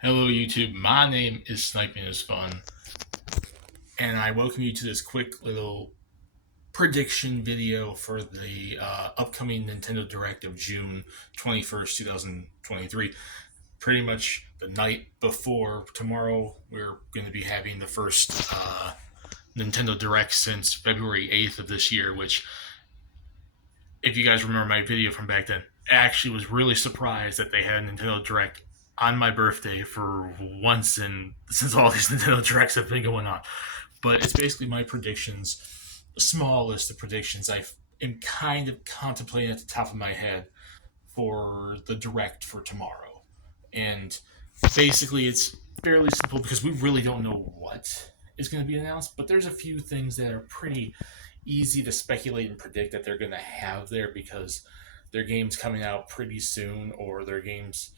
Hello, YouTube. My name is Sniping is Fun, and I welcome you to this quick little prediction video for the upcoming Nintendo Direct of June 21st, 2023. Pretty much the night before tomorrow, we're going to be having the first Nintendo Direct since February 8th of this year, which, if you guys remember my video from back then, I actually was really surprised that they had a Nintendo Direct on my birthday for once and since all these Nintendo Directs have been going on. But it's basically my predictions, a small list of predictions I am kind of contemplating at the top of my head for the Direct for tomorrow. And basically, it's fairly simple because we really don't know what is going to be announced, but there's a few things that are pretty easy to speculate and predict that they're going to have there because their games coming out pretty soon, or their games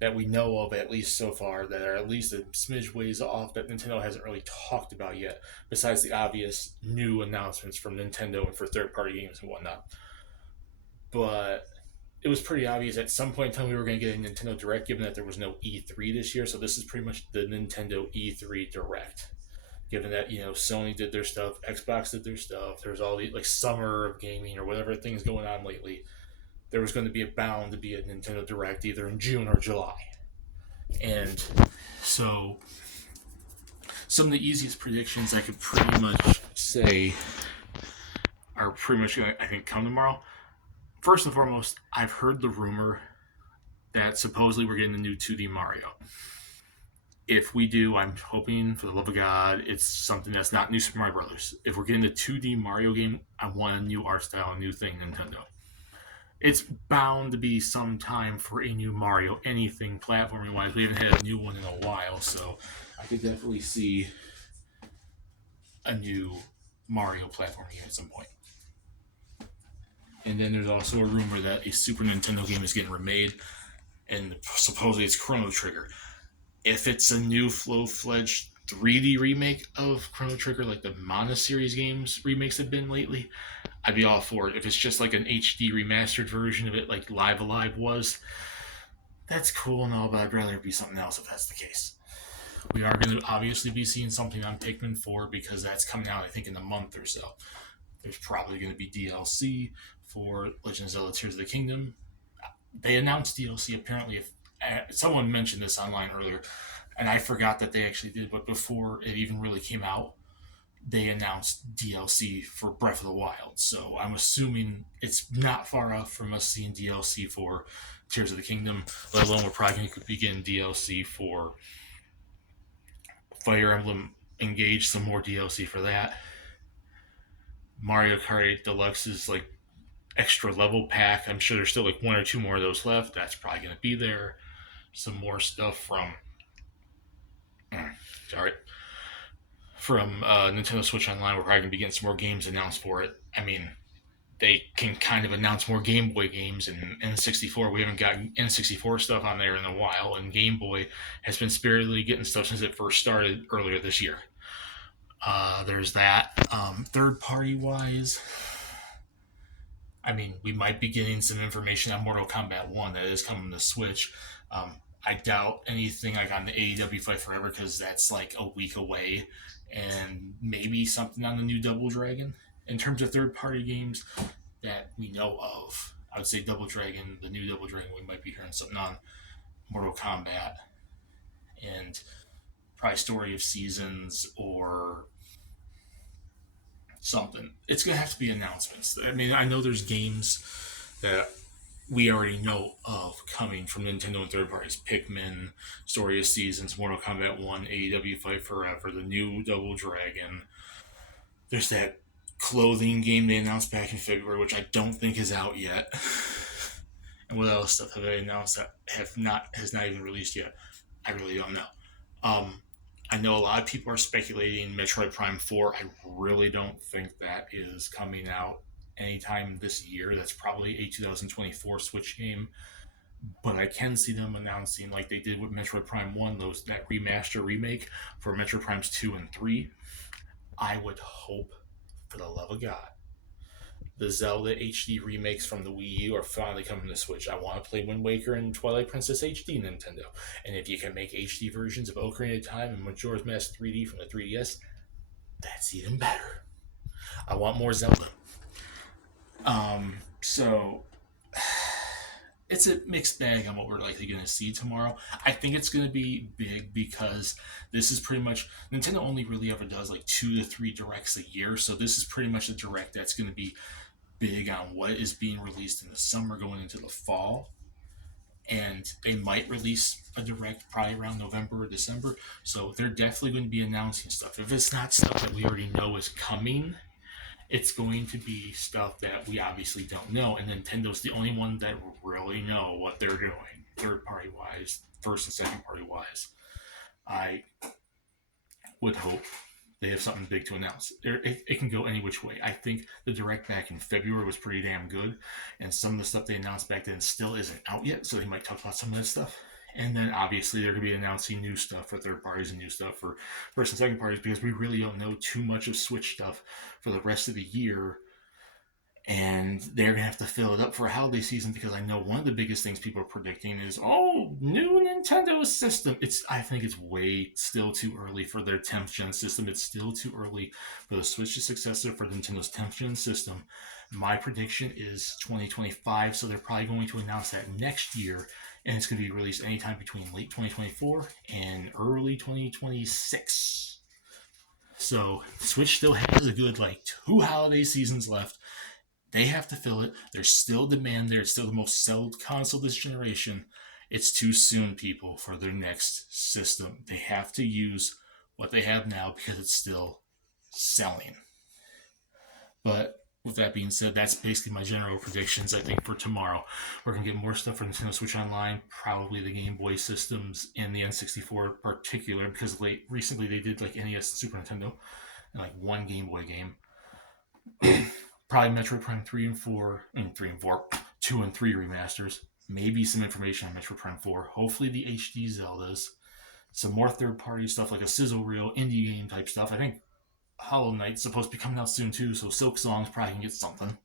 that we know of at least so far that are at least a smidge ways off that Nintendo hasn't really talked about yet, besides the obvious new announcements from Nintendo and for third-party games and whatnot. But it was pretty obvious at some point in time we were going to get a Nintendo Direct, given that there was no E3 this year. So this is pretty much the Nintendo E3 Direct. Given that Sony did their stuff, Xbox did their stuff. There's all the like summer of gaming or whatever things going on lately. There was going to be a bound to be a Nintendo Direct either in June or July, and so some of the easiest predictions I could pretty much say are pretty much going to, I think, come tomorrow. First and foremost, I've heard the rumor that supposedly we're getting a new 2D Mario. If we do, I'm hoping, for the love of God, it's something that's not New Super Mario Brothers. If we're getting a 2D Mario game, I want a new art style, a new thing, Nintendo. It's bound to be some time for a new Mario, anything platforming wise. We haven't had a new one in a while, so I could definitely see a new Mario platforming at some point. And then there's also a rumor that a Super Nintendo game is getting remade, and supposedly it's Chrono Trigger. If it's a new full-fledged 3D remake of Chrono Trigger, like the Mana series games remakes have been lately, I'd be all for it. If it's just like an HD remastered version of it, like Live Alive was, that's cool and all, but I'd rather it be something else if that's the case. We are going to obviously be seeing something on Pikmin 4 because that's coming out, I think, in a month or so. There's probably going to be DLC for Legend of Zelda Tears of the Kingdom. They announced DLC apparently. If someone mentioned this online earlier, and I forgot that they actually did, but before it even really came out, they announced DLC for Breath of the Wild. So I'm assuming it's not far off from us seeing DLC for Tears of the Kingdom, let alone we're probably going to begin DLC for Fire Emblem Engage, some more DLC for that. Mario Kart 8 Deluxe is like extra level pack. I'm sure there's still like one or two more of those left. That's probably going to be there. Some more stuff from sorry from Nintendo Switch Online. We're probably going to be getting some more games announced for it. I mean, they can kind of announce more Game Boy games and N64. We haven't gotten N64 stuff on there in a while, and Game Boy has been spiritedly getting stuff since it first started earlier this year. There's that. Third party wise, I mean, we might be getting some information on Mortal Kombat 1 that is coming to Switch. I doubt anything like on the AEW Fight Forever because that's like a week away, and maybe something on the new Double Dragon. In terms of third party games that we know of, I would say Double Dragon, the new Double Dragon, we might be hearing something on Mortal Kombat, and probably Story of Seasons or something. It's going to have to be announcements. I mean, I know there's games that we already know of coming from Nintendo and third parties. Pikmin, Story of Seasons, Mortal Kombat 1, AEW Fight Forever, the new Double Dragon. There's that clothing game they announced back in February, which I don't think is out yet. And what else stuff have they announced that has not even released yet? I really don't know. I know a lot of people are speculating Metroid Prime 4. I really don't think that is coming out anytime this year. That's probably a 2024 Switch game. But I can see them announcing, like they did with Metroid Prime 1, that remaster remake for Metroid Primes 2 and 3. I would hope, for the love of God, the Zelda HD remakes from the Wii U are finally coming to Switch. I want to play Wind Waker and Twilight Princess HD, Nintendo. And if you can make HD versions of Ocarina of Time and Majora's Mask 3D from the 3DS, that's even better. I want more Zelda. So it's a mixed bag on what we're likely going to see tomorrow. I think it's going to be big because this is pretty much Nintendo only really ever does like 2 to 3 directs a year. So this is pretty much a direct that's going to be big on what is being released in the summer going into the fall. And they might release a direct probably around November or December. So they're definitely going to be announcing stuff. If it's not stuff that we already know is coming, it's going to be stuff that we obviously don't know. And Nintendo's the only one that really know what they're doing, third party wise, first and second party wise. I would hope they have something big to announce. It can go any which way. I think the direct back in February was pretty damn good, and some of the stuff they announced back then still isn't out yet, so they might talk about some of that stuff. And then obviously they're going to be announcing new stuff for third parties and new stuff for first and second parties because we really don't know too much of Switch stuff for the rest of the year, and they're gonna have to fill it up for a holiday season because I know one of the biggest things people are predicting is new Nintendo system. I think it's way still too early for their 10th gen system. It's still too early for the Switch's successor for Nintendo's 10th gen system. My prediction is 2025, so they're probably going to announce that next year, and it's going to be released anytime between late 2024 and early 2026. So Switch still has a good 2 holiday seasons left. They have to fill it. There's still demand there. It's still the most sold console this generation. It's too soon, people, for their next system. They have to use what they have now because it's still selling. But with that being said, that's basically my general predictions, I think, for tomorrow. We're going to get more stuff for Nintendo Switch Online, probably the Game Boy systems and the N64 in particular, because recently they did NES and Super Nintendo and one Game Boy game. Probably Metroid Prime 3 and 4, 2 and 3 remasters. Maybe some information on Metroid Prime 4. Hopefully the HD Zeldas. Some more third-party stuff like a sizzle reel, indie game type stuff. I think Hollow Knight's supposed to be coming out soon too, so Silk Song's probably can get something.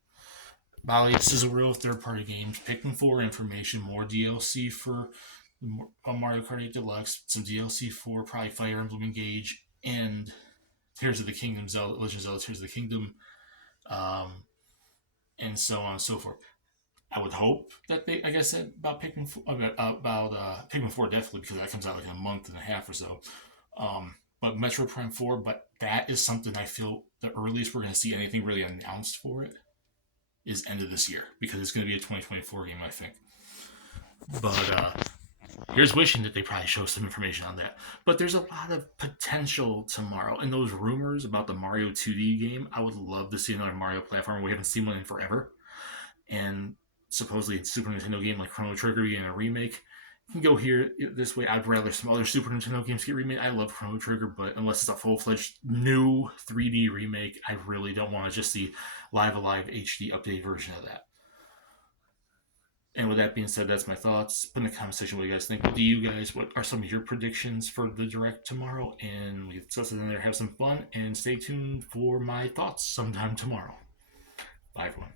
Bali, sizzle reel, third-party games. Pikmin 4 information, more DLC for Mario Kart 8 Deluxe, some DLC for probably Fire Emblem Engage, and Tears of the Kingdom, Legend of Zelda Tears of the Kingdom, and so on and so forth. I would hope that they, like I said, about Pikmin 4 definitely, because that comes out in a month and a half or so. But Metro Prime 4, but that is something I feel the earliest we're going to see anything really announced for it is end of this year, because it's going to be a 2024 game, I think. But here's wishing that they probably show some information on that. But there's a lot of potential tomorrow. And those rumors about the Mario 2D game, I would love to see another Mario platformer. We haven't seen one in forever. And supposedly it's Super Nintendo game like Chrono Trigger getting a remake. You can go here this way. I'd rather some other Super Nintendo games get remade. I love Chrono Trigger, but unless it's a full-fledged new 3D remake, I really don't want to just see Live Alive HD updated version of that. And with that being said, that's my thoughts. Put in the comment section what you guys think. What are some of your predictions for the direct tomorrow? And we can discuss it in there, have some fun, and stay tuned for my thoughts sometime tomorrow. Bye, everyone.